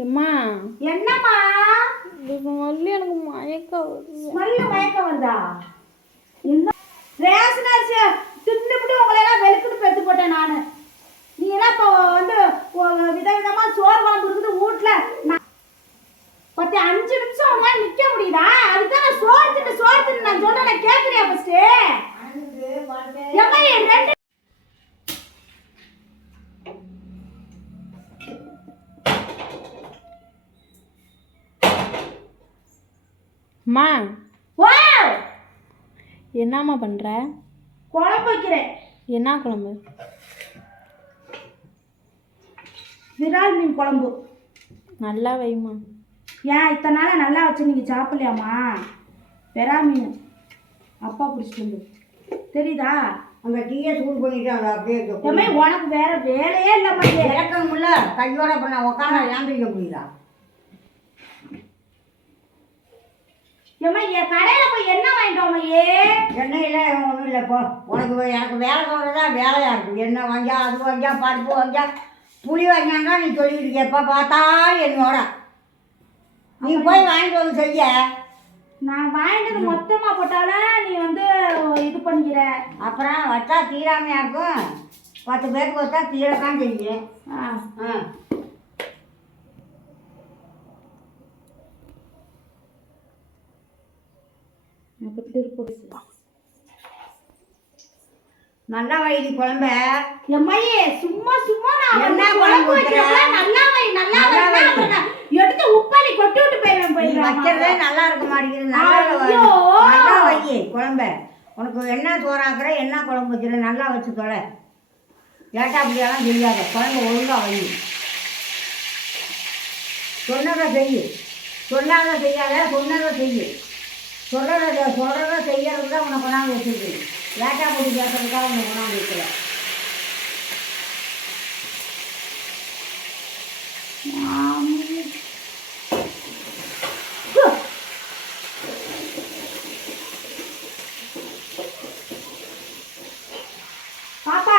எம்மா? என்னம்மா? இப்போ மறுபடியும் எனக்கு மயக்கம் வருது. ஸ்மெல்லு மயக்கம் வருதா? என்ன? ரேஷன் அரிசி தின்னுபிட்டு உங்களை எல்லாம் வெளுக்குன்னு பெத்து போட்டேன் நான். நீ எல்லாம் இப்போ வந்து ஒ- விதவிதமா சோறு குழம்பு இருக்குது வீட்டில் நான் பத்து அஞ்சு நிமிஷம் உங்களால் நிற்க முடியுதா அதுதான் நான் சோறு தின்னு சோறு தின்னு நான் சொன்னேன் கேட்குறியா ஃபஸ்ட்டு எம்மா என் ரெண்டு அம்மா வா என்னம்மா பண்ணுற குழம்பு வைக்கிறேன். என்ன குழம்பு? விரால் மீன் குழம்பு. நல்லா வைம்மா. ஏன் இத்தனை நாளாக நல்லா வச்சு நீங்கள் சாப்பிடலையாம்மா? பெரா மீன். அப்பா பிடிச்சிட்டு வந்து. தெரியுதா? அந்த டீயை சூடு பண்ணிட்டு அதை அப்படியே இருக்கு. எம்மே உனக்கு வேற வேலையே இல்லைம்மா இது. இறக்கணும்ல. கையோட பண்ண உட்காந்து ஏந்திரிக்க முடியுதா எம்மா என் கடையில் போய் என்ன வாங்கிட்டு வாமையே எண்ணெயில் ஒன்றும் இல்லை இப்போ உனக்கு எனக்கு வேலை சொல்கிறதா வேலையாக இருக்குது எண்ணெய் வாங்கியா அது வாங்கியா பருப்பு வாங்கியா புளி வாங்கியான்னா நீ இருக்க எப்போ பார்த்தா என்னோட நீ போய் வாங்கிட்டு வந்து செய்ய. நான் வாங்கிட்டது மொத்தமாக போட்டாலும் நீ வந்து இது பண்ணிக்கிற. அப்புறம் வச்சா தீராமையாக இருக்கும். பத்து பேருக்கு வச்சா தீரத்தான் செய்யும் ஆ. ஆ. எனக்கு திருப்பூர் நல்லா வைடி குழம்ப. எம்மையே சும்மா சும்மா நான் என்ன குழம்பு? வைக்கிறப்ப நல்லா வை நல்லா வை எடுத்து உப்பாரி கொட்டி விட்டு போயிடுவேன் நீ வைக்கிறதே போயிடுவேன் நல்லா இருக்க மாட்டேங்குது. நல்லா. நல்லா வை குழம்ப. உனக்கு என்ன சோறாக்குற என்ன குழம்பு வைக்கிற நல்லா வச்சு தொலை ஏட்டா அப்படியெல்லாம் தெரியாத. குழம்பு ஒழுங்கா வை. சொன்னதை செய். சொல்லாத செய்யாத சொன்னதை செய் சொல்கிறத சொல்கிறத செய்யறது தான் உனக்கு கொண்டாந்து வச்சுருக்கு ஏட்டா போட்டு பேசுறதுக்காக உனக்கு கொண்டாந்து வைக்கல பாப்பா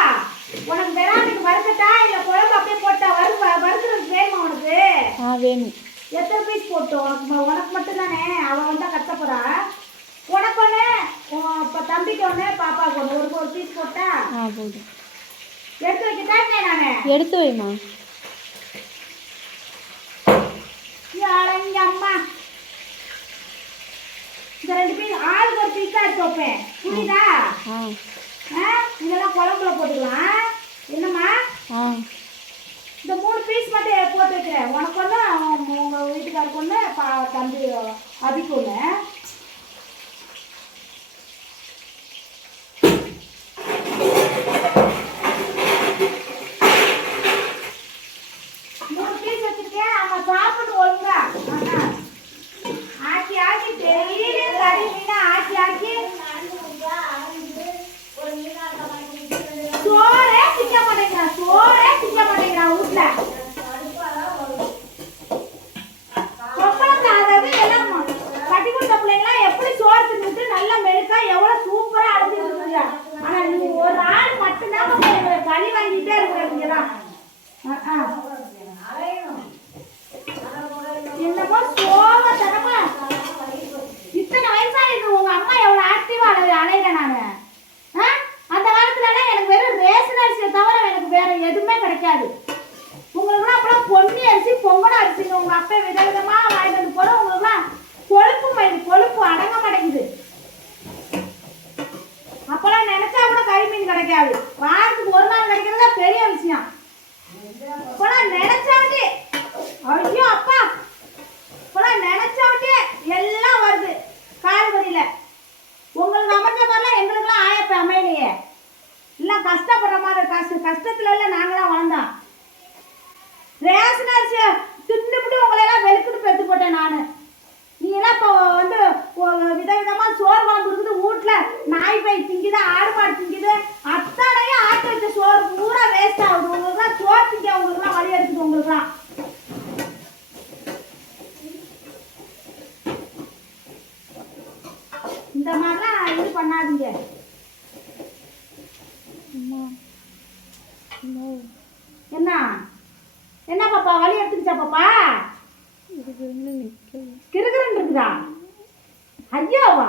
உனக்கு வெறாண்டுக்கு வறுக்கட்டா? இல்லை குழம்பு அப்படியே போட்டா வறு வறுக்கிறதுக்கு வேணுமா உனக்கு? ஆ வேணும். எத்தனை பீஸ் போட்டு உனக்கு உனக்கு மட்டும் தானே அவன் வந்தா போறா? உனக்கு ஒன்று இப்போ தம்பிக்கு ஒன்று பாப்பாவுக்கு ஒன்று ஒரு ஒரு பீஸ் போட்டா? ஆ போதும் எடுத்து வைக்கட்டானே நானே. எடுத்து யாழங்க அம்மா. இந்த ரெண்டு பீஸ் ஆளுக்கு ஒரு பீஸா எடுத்து வைப்பேன். புரியுதா? ஆ. ஆ. இதெல்லாம் குழம்புல போட்டுக்கலாம் என்னம்மா ஆ இந்த மூணு பீஸ் மட்டும் போட்டு வைக்கிறேன் உனக்கு ஒன்று உங்கள் வீட்டுக்காருக்கு ஒன்று பா தம்பி அதுக்கு மட்டும்தான் உங்க களி வாங்கிட்டே இருக்கிறீங்கதான் என்னமோ சோகத்தனமா இத்தனை வயசாயிருக்கு. உங்க அம்மா எவ்வளவு ஆக்டிவா அலை அலையிறேன் நானு ஆ? அந்த காலத்துலலாம் எனக்கு வெறும் ரேஷன் அரிசியை தவிர எனக்கு வேற எதுவுமே கிடைக்காது உங்களுக்குலாம் அப்பெல்லாம் பொன்னி அரிசி பொங்கல் அரிசிங்க உங்க அப்பா விதவிதமா வாங்கிட்டு வந்து போல உங்களுக்குலாம் கொழுப்பு மயிறு கொழுப்பு அடங்க மாட்டேங்குது அப்பெல்லாம் நினைச்சா கூட கிடைக்காது. வாரத்துக்கு ஒரு நாள் கிடைக்கிறதா பெரிய விஷயம். இப்பெல்லாம் நினைச்சாட்டே ஐயோ அப்பா! இப்பெல்லாம் நினைச்சாட்டே எல்லாம் வருது. காய்கறியில உங்களுக்கு அமைச்ச மாதிரிலாம் பை திங்குது ஆடு மாடு திங்குது அத்தனையும் ஆட்டு வச்ச சோறு பூரா வேஸ்ட் ஆகுது. உங்களுக்குலாம் சோறு திங்க அவங்களுக்குலாம் வழி எடுத்துட்டு உங்களுக்குலாம் இந்த மாதிரிலாம் இது பண்ணாதீங்க. என்ன? என்ன பாப்பா? வழி எடுத்துக்கிச்சா பாப்பா? கிருக்கிறன்னு இருக்குதா? ஐயோவா.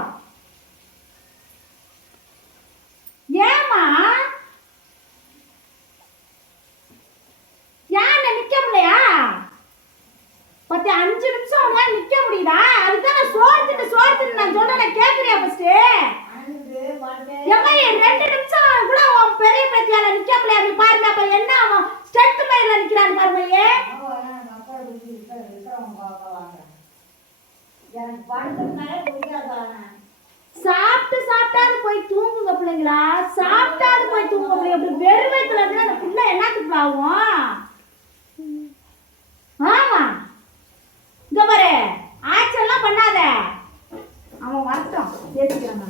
சாப்பிட்டு சாப்பிட்டாது போய் தூங்குங்க பிள்ளைங்களா. சாப்பிட்டாது போய் தூங்குங்க பிள்ளைங்க. அப்படி வெறும் வயிற்றுல அந்த பிள்ளை என்னத்துக்கு ஆகும் ஆமா. இங்க பாரு. ஆச்செல்லாம் பண்ணாத. அவன் வரட்டும். பேசிக்கிறேன்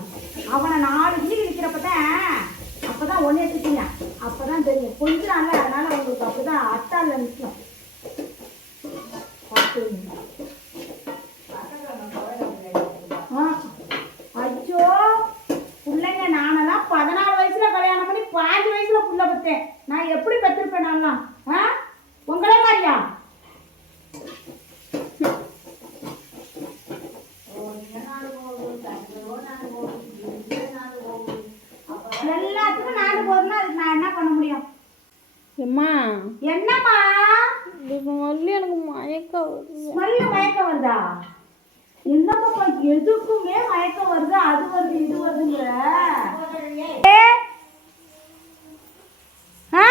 எம்மா என்னம்மா? இப்போ மறுபடியும் எனக்கு மயக்கம் வருது. மயக்கம் வருதா? என்னப்பா எதுக்குமே மயக்கம் வருது? அது வருது இது வருதுங்கிற ஆ?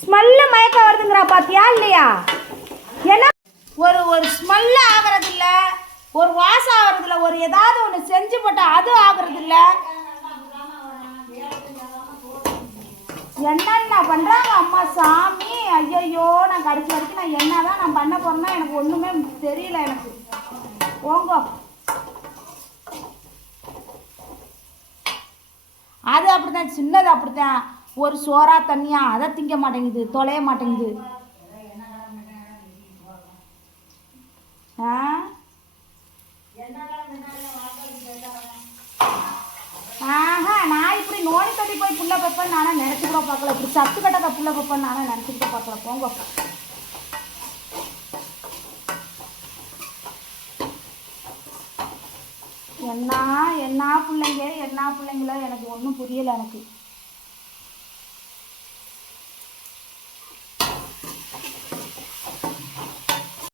ஸ்மெல்லு மயக்கம் வருதுங்கிறா பாத்தியா இல்லையா? என்ன? ஒரு ஒரு ஸ்மெல்லு ஆகிறது இல்ல ஒரு வாசம் ஆகிறது இல்ல ஒரு ஏதாவது ஒன்று செஞ்சு போட்டா அது ஆகிறது இல்ல என்னென்ன பண்ணுறாங்க அம்மா சாமி? ஐயையோ நான் கடைசி வரைக்கும் நான் என்னதான் நான் பண்ண போகிறேன்னா எனக்கு ஒன்றுமே தெரியல எனக்கு. போங்க. அது அப்படிதான் சின்னது அப்படிதான் ஒரு சோறா தண்ணியாக அதை திங்க மாட்டேங்குது தொலைய மாட்டேங்குது ஆ ஆஹா நான் இப்படி நோய் தள்ளி போய் புள்ள பப்பன் நானே நினைச்சு கூட பார்க்கல. இப்படி சத்து கட்டக்க புள்ள வைப்பேன்னு நானே நினைச்சு கூட பார்க்கல. போங்க. என்ன என்ன பிள்ளைங்க? என்ன பிள்ளைங்களோ எனக்கு ஒன்றும் புரியல எனக்கு.